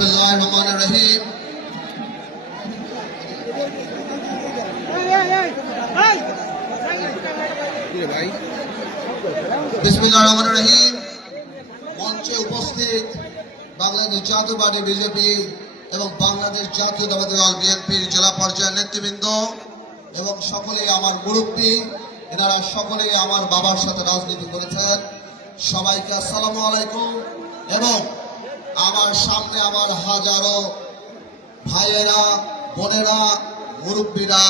বিসমিল্লাহির রহমানির রহিম। মঞ্চে উপস্থিত বাংলাদেশ জাতীয়তাবাদী বিজেপি এবং বাংলাদেশ জাতীয়তাবাদী দল বিএনপির জেলা পর্যায়ের নেতৃবৃন্দ এবং সকলেই আমার মুরব্বী, এনারা সকলেই আমার বাবার সাথে রাজনীতি করেছেন। সবাইকে আসসালামু আলাইকুম। এবং আমার সামনে আমার হাজারো ভাইয়েরা, বোনেরা, মুরব্বীরা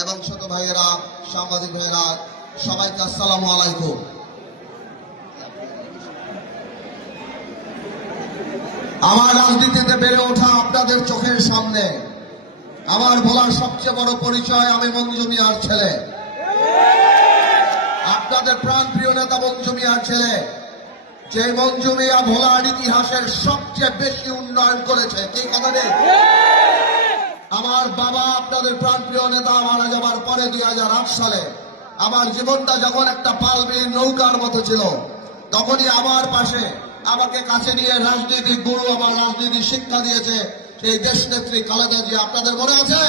এবং ছোট ভাইয়েরা, সাংবাদিক ভাইয়েরা, সবাইকে আসসালামু আলাইকুম। আমার রাজনীতিতে বেড়ে ওঠা আপনাদের চোখের সামনে। আমার ভোলার সবচেয়ে বড় পরিচয়, আমি মঞ্জু মিয়ার ছেলে, আপনাদের প্রাণপ্রিয় নেতা মঞ্জু মিয়ার ছেলে। যে মঞ্জু মিয়া ভোলার ইতিহাসের সবচেয়ে বেশি উন্নয়ন করেছে, ঠিক কথা নেই? আমার বাবা আপনাদের প্রাণপ্রিয় নেতা মারা যাবার পরে 2008 সালে আমার জীবনটা যখন একটা পালবিহীন নৌকার মতো ছিল, তখনই আমার পাশে আমাকে কাছে নিয়ে রাজনীতির গুরু, আমার রাজনীতি শিক্ষা দিয়েছে সেই দেশ নেত্রী খালেদা জিয়া। আপনাদের মনে আছে?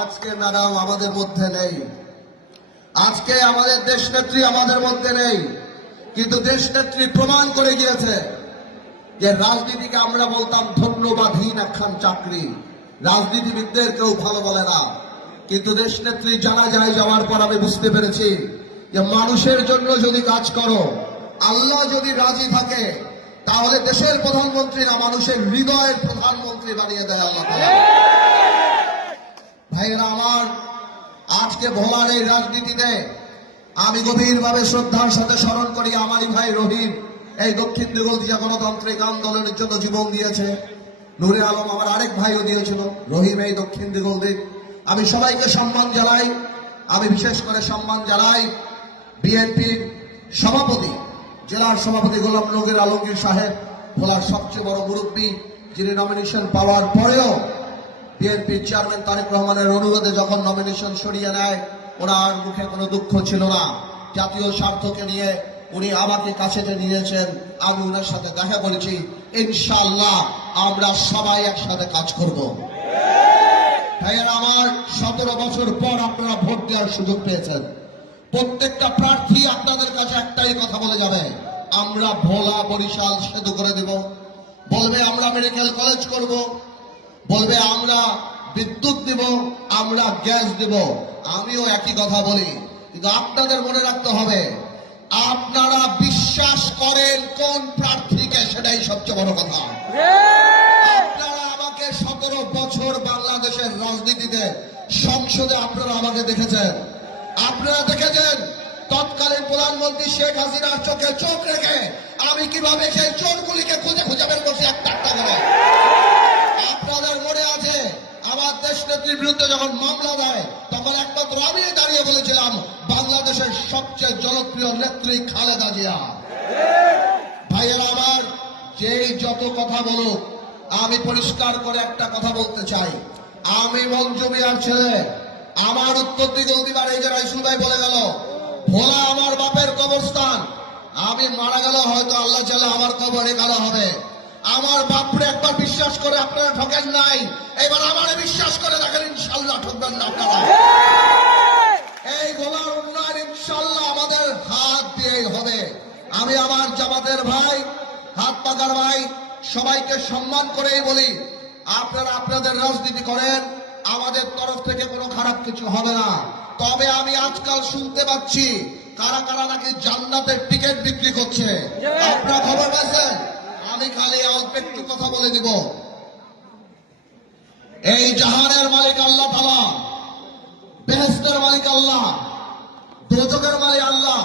আজকে ম্যাডাম আমাদের মধ্যে নেই, আজকে আমাদের দেশ নেত্রী আমাদের মধ্যে নেই, কিন্তু দেশ নেত্রী প্রমাণ করে গিয়েছে যে রাজনীতিকে আমরা বলতাম ধন্যবাদহীন একখান চাকরি, রাজনীতিবিদদের কেউ ভালো বলে না। কিন্তু দেশ নেত্রী জানা যায় যাওয়ার পর আমি বুঝতে পেরেছি যে মানুষের জন্য যদি কাজ করো, আল্লাহ যদি রাজি থাকে, তাহলে দেশের প্রধানমন্ত্রী না, মানুষের হৃদয়ের প্রধানমন্ত্রী বানিয়ে দেয় আল্লাহ। ভাইয়েরা আমার, আজকে ভোলার এই রাজনীতিতে আমি গভীরভাবে শ্রদ্ধার সাথে স্মরণ করি আমারই ভাই রহিম। এই দক্ষিণ দিগলদিয়া গণতান্ত্রিক আন্দোলনের জন্য জীবন দিয়েছে। নূরে আলম আমার আরেক ভাইও দিয়েছিল, রহিম এই দক্ষিণ দিগলদিক। আমি সবাইকে সম্মান জানাই। আমি বিশেষ করে সম্মান জানাই বিএনপির সভাপতি, জেলার সভাপতি গোলাম নগর আলমগীর সাহেব, ভোলার সবচেয়ে বড় মুরব্বী, যিনি নমিনেশন পাওয়ার পরেও বিএনপির চেয়ারম্যান তারেক রহমানের অনুরোধে যখন নমিনেশন সরিয়ে নেয়, ওনার মুখে কোনো দুঃখ ছিল না। জাতীয় স্বার্থকে নিয়ে উনি আমাকে কাছে নিয়েছেন, আমি ওনার সাথে দেখা করেছি। ইনশাআল্লাহ আমরা সবাই একসাথে কাজ করব। ভাইয়েরা আমার, 17 বছর পর আপনারা ভোট দেওয়ার সুযোগ পেয়েছেন। প্রত্যেকটা প্রার্থী আপনাদের কাছে একটাই কথা বলে যাবে, আমরা ভোলা বরিশাল সেতু করে দিব, বলবে আমরা মেডিকেল কলেজ করব, বলবে আমরা বিদ্যুৎ দিব, আমরা গ্যাস দিব। আমিও একই কথা বলি, কিন্তু আপনাদের মনে রাখতে হবে আপনারা বিশ্বাস করেন কোন প্রার্থীকে, সেটাই সবচেয়ে বড় কথা। আপনারা আমাকে 17 বছর বাংলাদেশের রাজনীতিতে, সংসদে আপনারা আমাকে দেখেছেন। আপনারা দেখেছেন তৎকালীন প্রধানমন্ত্রী শেখ হাসিনার চোখে চোখ রেখে আমি কিভাবে সেই চোরগুলিকে খুঁজে খুঁজে বের করছি একটা একটা করে। আপনাদের মনে আছে আমার দেশ নেত্রীর বিরুদ্ধে যখন মামলা দেয়, তখন একমাত্র আমি দাঁড়িয়ে বলেছিলাম বাংলাদেশের সবচেয়ে জনপ্রিয় নেত্রী খালেদা জিয়া। ভাইয়েরা আমার, যেই যত কথা বলুক, আমি পরিষ্কার করে একটা কথা বলতে চাই, আমি মঞ্জু মিয়ার ছেলে। আমার উত্তর দিগলদিবার, এই যে রাইসুল ভাই বলে গেল, ভোলা আমার বাপের কবরস্থান। আমি মারা গেল হয়তো আল্লাহ চালা আমার কবর এখানে হবে। আমার বাপরে একবার বিশ্বাস করে আপনারা ঠকেন নাই, এবার আমারে বিশ্বাস করে দেখেন, ইনশাল্লাহ ঠকবেন না আপনারা। এই ভোলার উন্নয়ন ইনশাল্লাহ আমাদের হাত দিয়েই হবে। আমি আমার জামাতের ভাই, হাত পাকার ভাই, সবাইকে সম্মান করেই বলি, আপনারা আপনাদের রাজনীতি করেন, আমাদের তরফ থেকে কোনো খারাপ কিছু হবে না। তবে আমি আজকাল শুনতে পাচ্ছি কারা কারা নাকি জান্নাতের টিকিট বিক্রি করছে। আপনারা খবর পেয়েছেন? আমি খালি অল্প একটু কথা বলে দিব। এই জাহানের মালিক আল্লাহ তাআলা, বেহেশতের মালিক আল্লাহ, দোজখের মালিক আল্লাহ।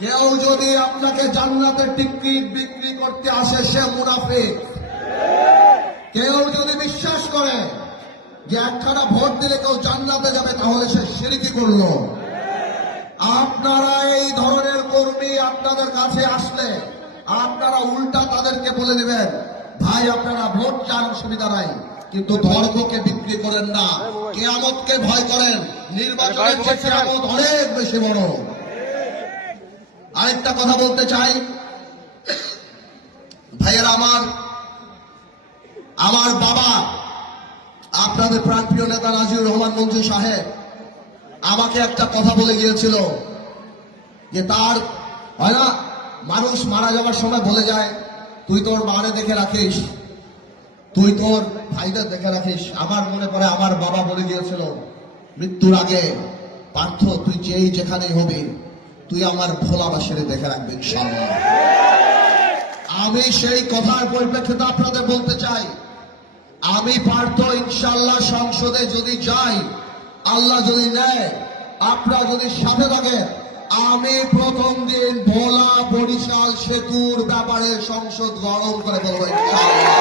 কেউ যদি আপনাকে জান্নাতের টিকিট বিক্রি করতে আসে, সে মুনাফিক। কেউ যদি বিশ্বাস করে যে একখানা ভোট দিলে কেউ জান্নাতে যাবে, তাহলে সে শিরকি করলো। আপনারা এই ধরনের কর্মী আপনাদের কাছে আসলে আপনারা উল্টা তাদেরকে বলে দিবেন, ভাই আপনারা ভোট চান, অসুবিধা নাই, কিন্তু ধর্মকে বিক্রি করেন না, কিয়ামতকে ভয় করেন। নির্বাচনের চেয়ে কিয়ামত অনেক বেশি বড়। আরেকটা কথা বলতে চাই, ভাইয়েরা আমার, আমার বাবা আপনাদের প্রাণপ্রিয় নেতা নাজিউর রহমান মঞ্জু সাহেব আমাকে একটা কথা বলে গিয়েছিল যে তার হয় না, মানুষ মারা যাওয়ার সময় বলে যায় তুই তোর মারে দেখে রাখিস, তুই তোর ভাইদের দেখে রাখিস। আমার মনে পড়ে আমার বাবা বলে গিয়েছিল মৃত্যুর আগে, পার্থ তুই যেখানেই হবি তুই আমার ভোলাবাসীরে দেখে রাখবি ইনশাআল্লাহ। আমি সেই কথার পরিপ্রেক্ষিতে আপনাদের বলতে চাই, আমি পার্থ ইনশাআল্লাহ সংসদে যদি যাই, আল্লাহ যদি নেয়, আপনারা যদি সাথে থাকেন, আমি প্রথম দিন ভোলা বরিশাল সেতুর ব্যাপারে সংসদ গরম করে বলবো ইনশাআল্লাহ।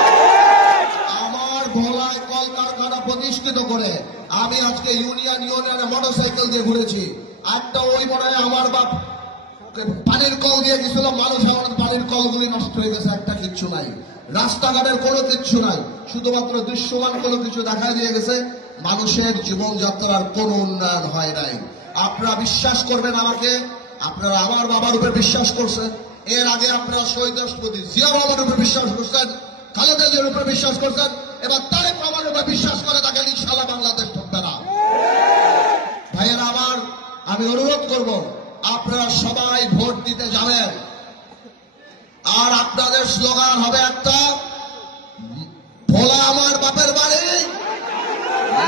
আমার ভোলায় কলকারখানা প্রতিষ্ঠিত করে আমি আজকে ইউনিয়নে মোটরসাইকেল দিয়ে ঘুরেছি। একটা ওই মনে হয় আমার বাপ পানির কল দিয়ে গেছিল, মানুষ আমার পানির কলগুলি নষ্ট হয়ে গেছে, একটা কিচ্ছু নাই, রাস্তাঘাটের কোনো কিচ্ছু নাই, শুধুমাত্র দৃশ্যমান কোনো কিছু দেখা দিয়ে গেছে, মানুষের জীবনযাত্রার কোনো উন্নয়ন হয় নাই। আপনারা বিশ্বাস করবেন আমাকে, আপনারা আমার বাবার উপরে বিশ্বাস করছেন, এর আগে আপনারা শহীদ রাষ্ট্রপতি জিয়া রহমানের উপরে বিশ্বাস করছেন, খালেদা জিয়ার উপরে বিশ্বাস করছেন, এবার তারেক রহমানের উপরে বিশ্বাস করে থাকেন, ইনশাআল্লাহ বাংলাদেশ ঠকবে না। ভাইয়েরা আমার, আমি অনুরোধ করব আপনারা সবাই ভোট দিতে যাবেন, আর আপনাদের স্লোগান হবে একটা, ভোলা আমার বাপের বাড়ি,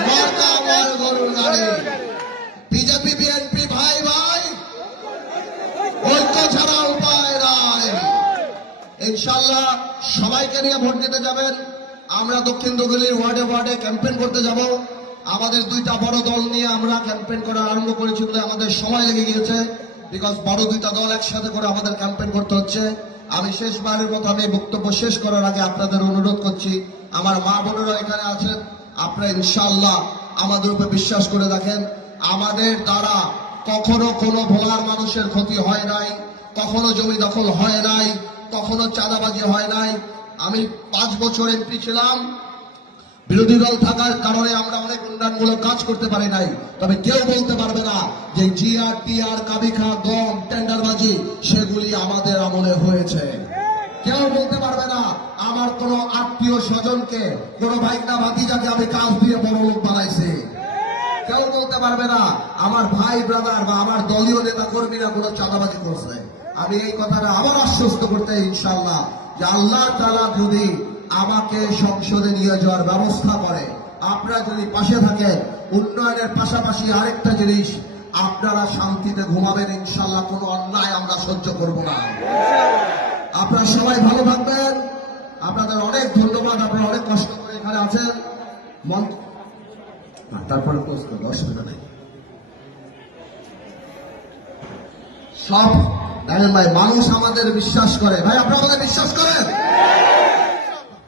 মার্কা আমার গরুর গাড়ি। বিজেপি বিএনপি ভাই ভাই, ঐক্য ছাড়া উপায় নাই। ইনশাআল্লাহ সবাইকে নিয়ে ভোট দিতে যাবেন। আমরা দক্ষিণ দুগুলির ওয়ার্ডে ওয়ার্ডে ক্যাম্পেইন করতে যাব। আমাদের দুইটা বড় দল নিয়ে আমরা ক্যাম্পেইন করা আরম্ভ করেছি বলে আমাদের সময় লেগে গিয়েছে, বিকজ বড় দুইটা দল একসাথে করে আমাদের ক্যাম্পেইন করতে হচ্ছে। আমি শেষবারের মতো আমি বক্তব্য শেষ করার আগে আপনাদের অনুরোধ করছি, আমার মা বোনেরা এখানে আছেন, আপনারা ইনশাআল্লাহ আমাদের উপর বিশ্বাস করে দেখেন। আমাদের দ্বারা কখনো কোনো ভোলার মানুষের ক্ষতি হয় নাই, কখনো জমি দখল হয় নাই, কখনো চাঁদাবাজি হয় নাই। আমি 5 বছর এমপি ছিলাম, বিরোধী দল থাকার কারণে আমরা অনেক উন্নয়নমূলক কাজ করতে পারি নাই, তবে কেউ বলতে পারবে না যে জিআর টিআর কাবিখা গম টেন্ডারবাজি সেগুলি আমাদের আমলে হয়েছে। কেউ বলতে পারবে না আমার কোন আত্মীয় স্বজনকে, কোন ভাইনা ভাতিজাকে আমি কাজ দিয়ে বড় লোক বানাইছি। কেউ বলতে পারবে না আমার ভাই ব্রাদার বা আমার দলীয় নেতা কর্মীরা কোনো চাঁদাবাজি করছে। আমি এই কথাটা আবার আশ্বস্ত করতে ইনশাআল্লাহ যে আল্লাহ তাআলা যদি আমাকে সংসদে নিয়ে যাওয়ার ব্যবস্থা করে, আপনারা যদি পাশে থাকেন, উন্নয়নের পাশাপাশি আরেকটা জিনিস, আপনারা শান্তিতে ঘুমাবেন ইনশাআল্লাহ, কোনো অন্যায় আমরা সহ্য করব না। আপনারা সবাই ভালো থাকবেন, আপনাদের অনেক ধন্যবাদ, আপনারা অনেক কষ্ট করে এখানে আছেন। তারপরে অসুবিধা নেই, সব দেখেন ভাই, মানুষ আমাদের বিশ্বাস করে। ভাই আপনারা আমাদের বিশ্বাস করেন?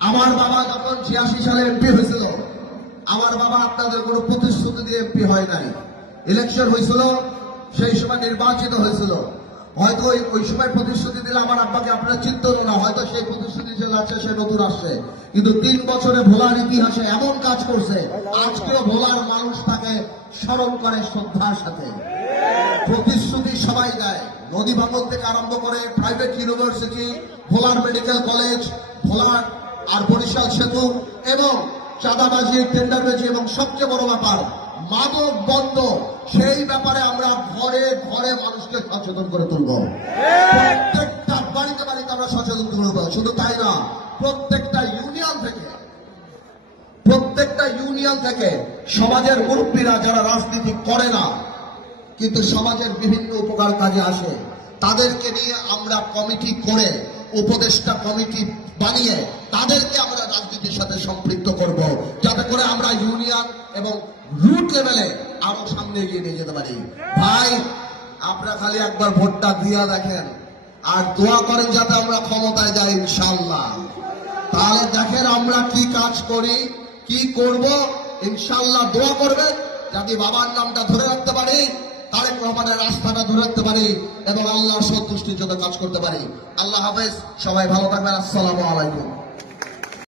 আমার বাবা যখন 86 সালে এমপি হয়েছিল, আমার বাবা আপনাদের কোনো প্রতিশ্রুতি দিয়ে এমপি হয় নাই। ইলেকশন হয়েছিল, সেই সময় নির্বাচিত হয়েছিল, হয়তো ওই সময় প্রতিশ্রুতি দিলে আমার আব্বাকে আপনারা চিনতেন না, হয়তো সেই প্রতিশ্রুতি যে আছে সে নতুন আসছে, কিন্তু 3 বছরে ভোলার ইতিহাসে এমন কাজ করছে, আজকেও ভোলার মানুষ তাকে স্মরণ করে শ্রদ্ধার সাথে। প্রতিশ্রুতি সবাই দেয়, নদী ভাঙন থেকে আরম্ভ করে প্রাইভেট ইউনিভার্সিটি, ভোলার মেডিকেল কলেজ, ভোলার আর বরিশাল সেতু, এবং চাঁদাবাজি, টেন্ডারবাজি, এবং সবচেয়ে বড় ব্যাপার মাদক বন্ধ, সেই ব্যাপারে আমরা ঘরে ঘরে মানুষকে সচেতন করে তুলব। প্রত্যেকটা বাড়িতে বাড়িতে আমরা সচেতন তুলব। শুধু তাই না, প্রত্যেকটা ইউনিয়ন থেকে সমাজের মুরব্বীরা যারা রাজনীতি করে না কিন্তু সমাজের বিভিন্ন উপকার কাজে আসে, তাদেরকে নিয়ে আমরা কমিটি করে, উপদেষ্টা কমিটি বানিয়ে তাদেরকে আমরা রাজনীতির সাথে সম্পৃক্ত করব, যাতে করে আমরা ইউনিয়ন এবং রুট লেভেলে আরো সামনে এগিয়ে নিয়ে যেতে পারি। ভাই আপনারা খালি একবার ভোটটা দিয়ে দেখেন, আর দোয়া করেন যাতে আমরা ক্ষমতায় যাই ইনশাআল্লাহ। তাহলে দেখেন আমরা কি কাজ করি, কি করব, ইনশাআল্লাহ দোয়া করবেন যাতে বাবার নামটা ধরে রাখতে পারি, তারেক রহমানের রাস্তাটা ধরে রাখতে পারি, এবং আল্লাহর সন্তুষ্টির জন্য কাজ করতে পারি। আল্লাহ হাফেজ, সবাই ভালো থাকবেন। আসসালামু আলাইকুম।